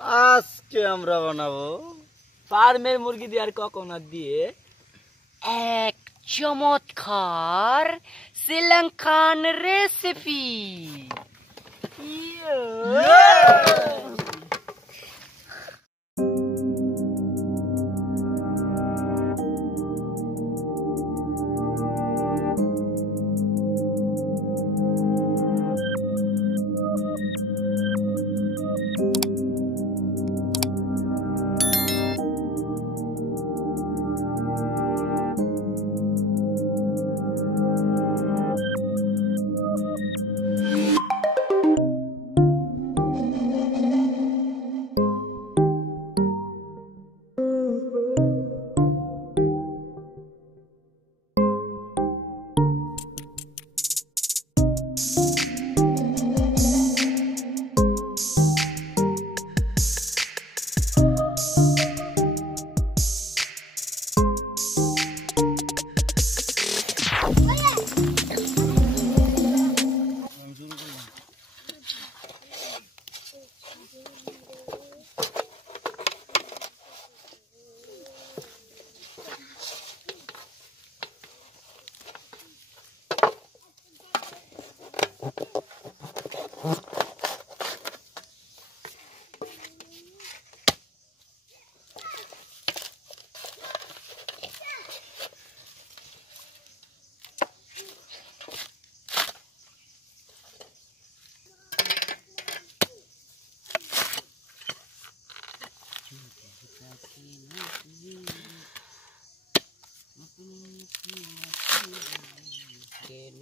আজকে আমরা বানাবো ফার্মের মুরগি দিয়ে আর কোকোনাট দিয়ে এক চমৎকার শ্রীলঙ্কান রেসিপি।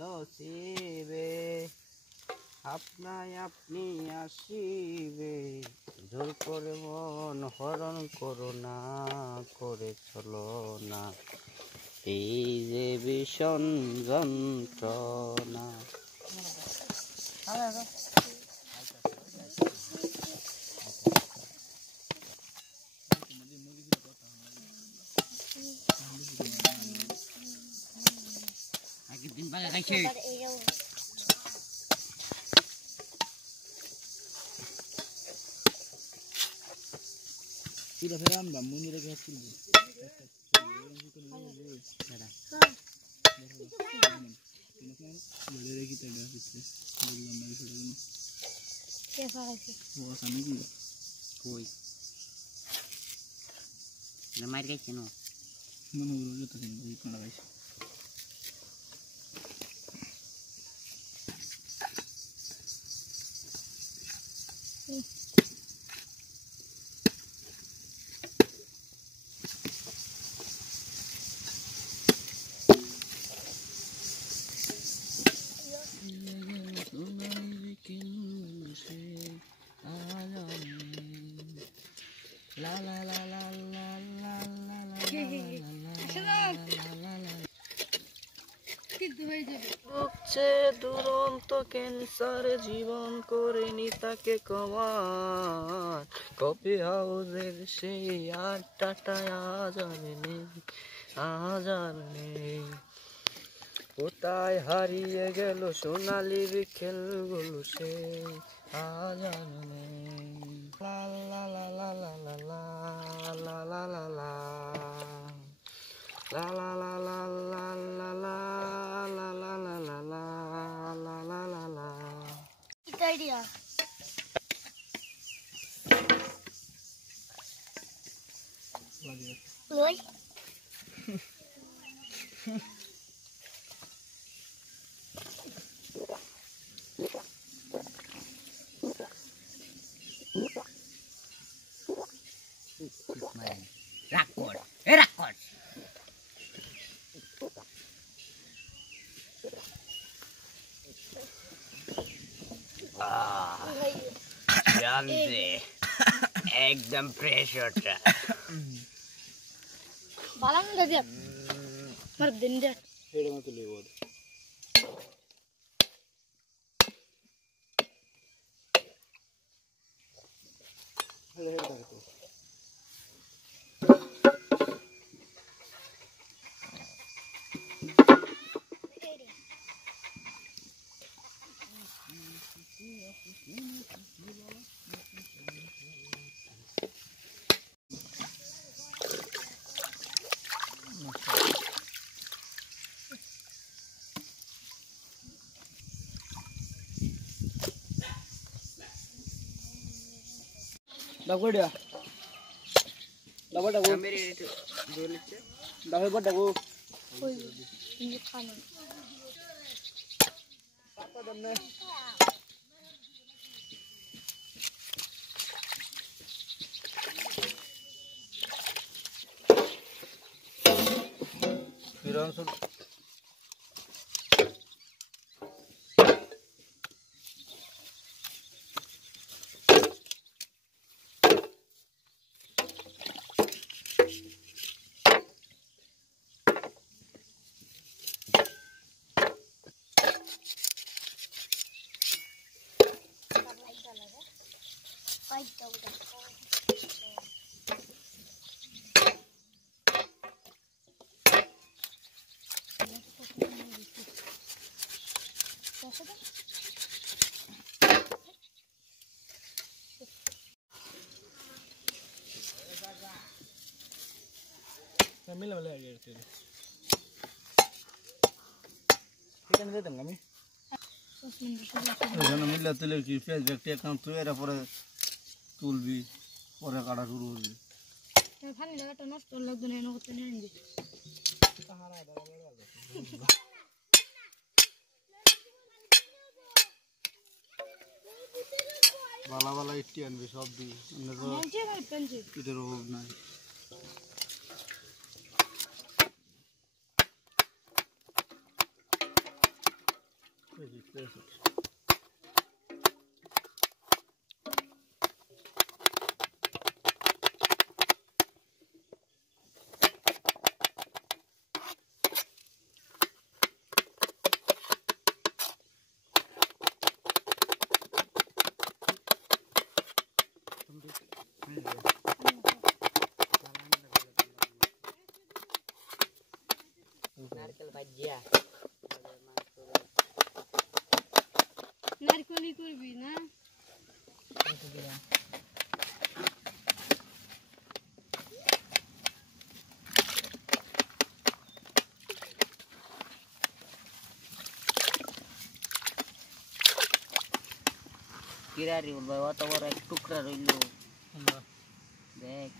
নসিবে আপনায় আপনি আসিবে, জোর করে মন হরণ করো না, করে চলো না এই যে ভীষণ যন্ত্রণা। দিন বাগা খাইছে পুরো ফেরাম দাম মন্দির রেখে হাত তুলবি মার খাইছে না মনে হলো যত দিন দুই কোনা খাইছে ভুগছে দুরন্ত ক্যান্সারে, জীবন করেনি তাকে কমার, কফি হাউসের সেই আড্ডাটায় আজ আর নেই, আজ আর নেই। কোথায় হারিয়ে গেল সোনালি বিকেলগুলো সেই আজ আর নেই। লা লা লা লা লা লা লা লা লা লা লা la la la la la la la la la la la la la la la la. Good idea. Loy. Rakor. जानते एकदम फ्रेश होता बाला में दे मर दिन दे हेड मत ले वो हेड हेड कर तो ডাকো দিয়া ডাবল ডাকো মেরে দোল ইচ্ছে ডাকো বড় ডাকো ওই ইয়ে খানা পাপা দমনে ফিরন সব ফাইট দাও মিলে মিলে আগে তেল চিকেন দিতাম আমি এখানে মিলে তেলে কি পেঁয়াজ একটা কাম তুই এর পরে তুলবি পরে কাটা শুরু করবি ফানি লাগাটা নষ্ট লাগতো না এনে করতে নেন দি বালা বালা ইটি আনবি সব দি নেনছে ভাই পেনছে ইটের অভাব নাই নারকেল ভাজিয়া নারকলি করবি না কিরারি ভাই অত বড় এক টুকরা রইল দেখ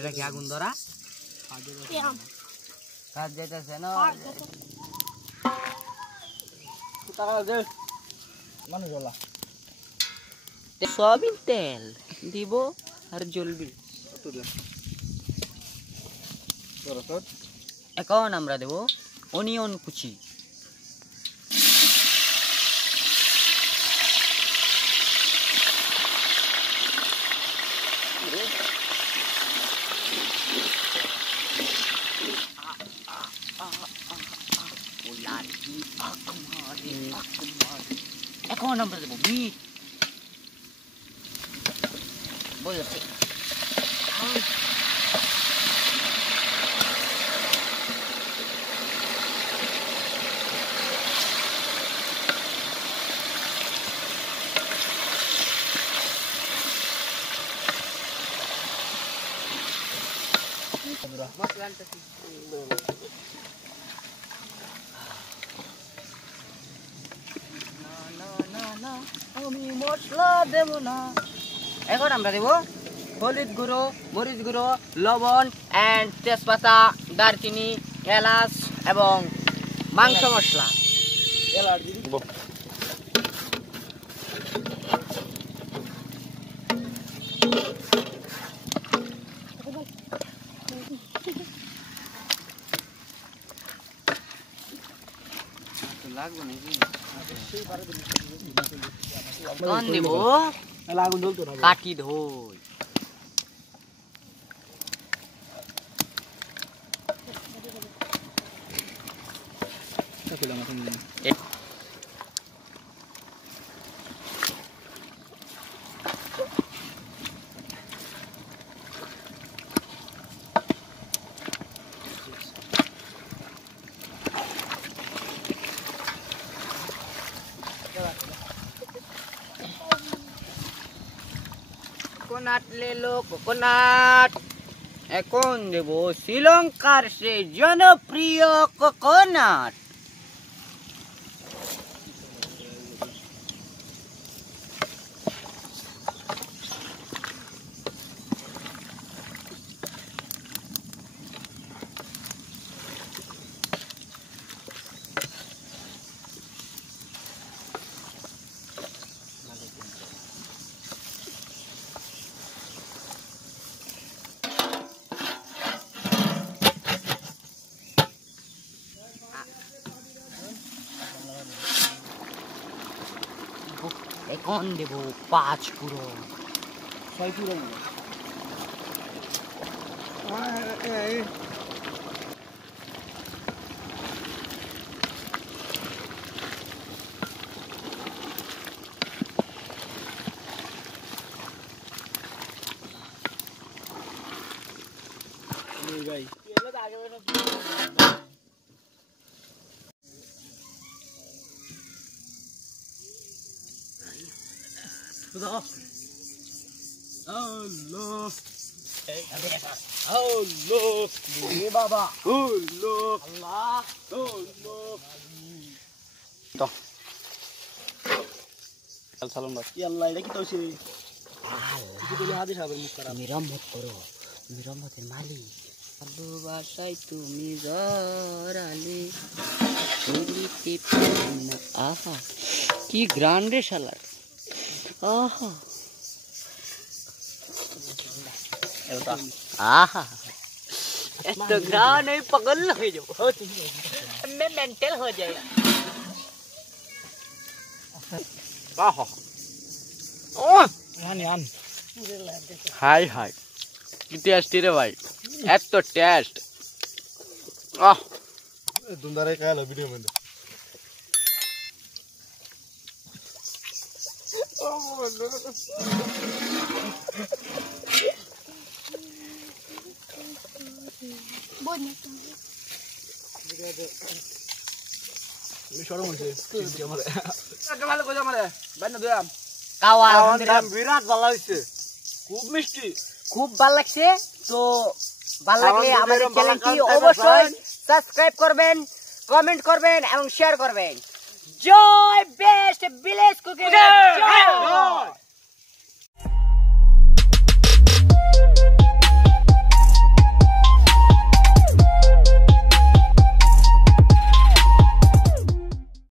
এটা কি আগুন ধরা কাজ যেতেছে না সয়াবিন তেল দিব আর জ্বলবি এখন আমরা দেব অনিয়ন কুচি হিট বলছে আমি মশলা দেব না এখন আমরা দেব হলুদ গুঁড়ো মরিচ গুঁড়ো লবণ এন্ড তেজপাতা দারচিনি এলাচ এবং মাংস মশলা লাগবে নাকি কোন দেব আগুন জ্বলতো না কাটি ধই কোকোনাট ले लो কোকোনাট এখন দেব শ্রীলঙ্কার সেই জনপ্রিয় কোকোনাট এখন দেব 5 পুরো 6 পুরো ভাই Allah. Allah. Ye baba. Allah. Allah. Allah. To. Salam bas. Ya Allah, এটা কি তো সে কিছু বলে হাদিস হবে মুখ খারাপ মিরামত করো মিরামতের মালিক ভালোবাসায় তুমি জড়ালে শুরুতে প্রেম আহা কি গ্রান্ডে শালার আহা आहा तो ग्रान नहीं पगल हो जाओ मैं मेंटल हो जाएगा आहा ओह यान यान हाय हाय कितनी टेस्टी रे भाई एत तो टेस्ट आह दुंदारे काय ला वीडियो में বিরাট ভালো হয়েছে খুব মিষ্টি খুব ভালো লাগছে তো ভালো লাগলে আমাদের চ্যানেলটি অবশ্যই সাবস্ক্রাইব করবেন কমেন্ট করবেন এবং শেয়ার করবেন জয় বেস্ট ভিলেজ কুকিং জয়